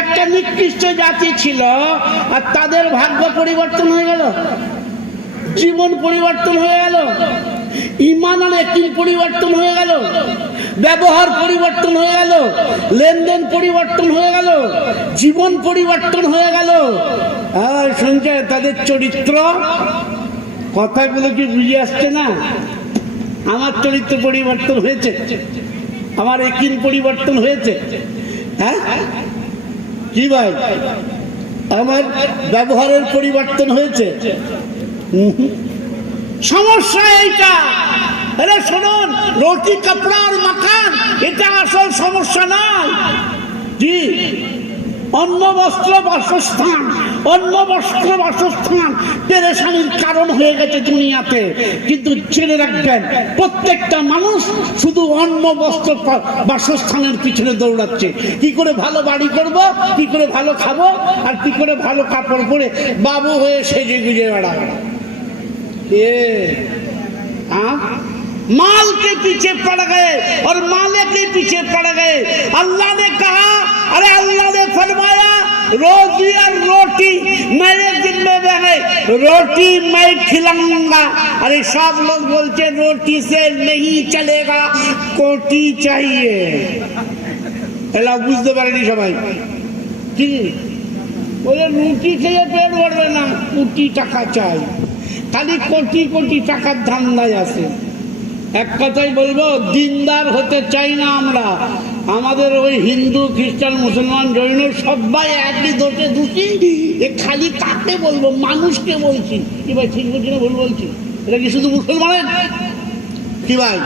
একটা নিকৃষ্ট জাতি ছিল আর তাদের ভাগ্য পরিবর্তন হয়ে গেল। জীবন পরিবর্তন হয়ে গেল। ইমান আর পরিবর্তন হয়ে গেল। ব্যবহার পরিবর্তন হয়ে গেল। লেনদেন পরিবর্তন হয়ে গেল। জীবন পরিবর্তন হয়ে গেল। আর তাদের চরিত্র কথাগুলো কি বুঝে আসছে না? আমার চরিত্র পরিবর্তন হয়েছে। আমার একিন পরিবর্তন হয়েছে। হ্যাঁ? কি ভাই। আমার ব্যবহারের পরিবর্তন হয়েছে। সমস্যা এইটা। আরে শুনুন, রুটি কাপড়ার মাখান, এটা আসল সমস্যা নয়। জি। অন্ন বস্ত্র বাসস্থান অন্ন বস্ত্র বাসস্থান পেরেশানির কারণ হয়ে গেছে দুনিয়াতে কিন্তু জেনে রাখবেন প্রত্যেকটা মানুষ শুধু অন্ন বস্ত্র পা- বাসস্থানের পিছনে দৌড়াচ্ছে কি করে ভালো বাড়ি করব কি করে ভালো খাবো আর কি করে ভালো কাপড় পরে বাবু হয়ে সেজে গুজে বেড়াবো ये हाँ? माल के पीछे पड़ गए और माले के पीछे पड़ गए अल्लाह ने कहा अरे अल्लाह ने फरमाया रोजी और रोटी मेरे जिम्मे में है रोटी मैं खिलाऊंगा अरे सब लोग बोलते रोटी से नहीं चलेगा कोटी चाहिए এলা বুঝতে পারেনি সবাই কি ওই রুটি খেয়ে পেট ভরবে না কোটি টাকা চাই খালি কোটি কোটি টাকার ধান্দায় আছে এক কথাই বলবো দিনদার হতে চাই না আমরা আমাদের ওই হিন্দু, খ্রিস্টান, মুসলমান, জৈন সবাই একই দোষে দোষী এ খালি কাকে বলব? মানুষকে বলছি। কি ভাই, ঠিক বলছি না ভুল বলছি? এটা কি শুধু মুসলমানের? কি ভাই?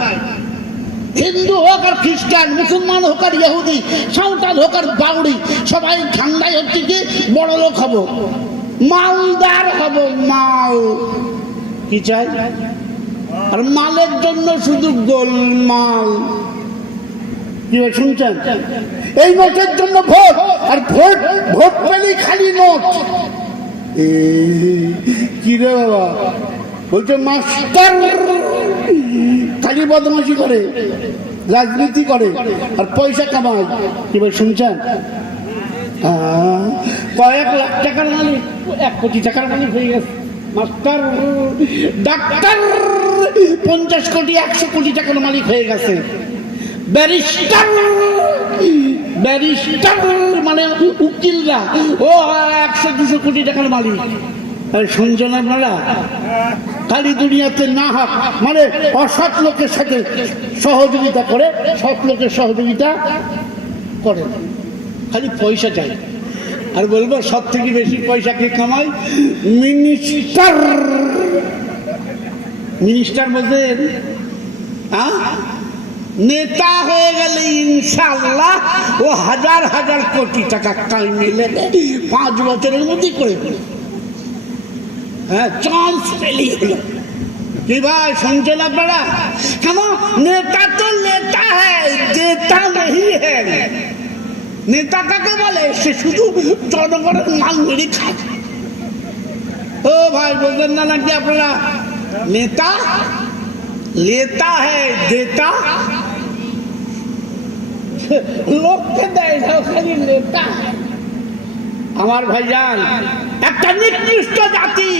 হিন্দু হোক আর খ্রিস্টান, মুসলমান হোক আর ইহুদি, সাঁওতাল হোক আর বাউরি সবাই ঠান্ডায় হচ্ছে কি বড় লোক হব। মালদার হব মাল। কি চাই? আর মালের জন্য শুধু গোলমাল। কি শুনছেন এই নোটের জন্য ভোট, আর ভোট ভোট পেলেই খালি নোট। কি রে বাবা? বলছে, মাস্টার খালি বদমাশি করে, রাজনীতি করে, আর পয়সা কামায়। ভাই শুনছেন? কয়েক লাখ টাকার মালিক, এক কোটি টাকার মালিক হয়ে গেছে। মাস্টার, ডাক্তার, পঞ্চাশ কোটি, একশো কোটি টাকার মালিক হয়ে গেছে। ব্যারিস্টার ব্যারিস্টার মানে উকিলরা। ও, একশো দুশো কোটি টাকার মালিক। শুনছেন আপনারা? খালি দুনিয়াতে না হক মানে অসৎ লোকের সাথে সহযোগিতা করে, সৎ লোকের সহযোগিতা করে। খালি পয়সা চাই। আর বলব সব থেকে বেশি পয়সা কে কামায়? মিনিস্টার। মিনিস্টার বলতেন হ্যাঁ নেতা হয়ে গেলে ইনশাল্লাহ ও হাজার হাজার কোটি টাকা কামিয়ে নেবে পাঁচ বছরের মধ্যেই করে হ্যাঁ চান্স পেলেই হলো। কি ভাই, শুনছেন আপনারা? কেন? নেতা তো নেতা হ্যাঁ নেই নেতা কাকে বলে? সে শুধু জনগণের মাল মেরে খায়। ও ভাই, বলবেন না নাকি আপনারা? নেতা? দেতা? লোককে দেয় না খালি নেতা। আমার ভাইজান একটা নির্দিষ্ট জাতি।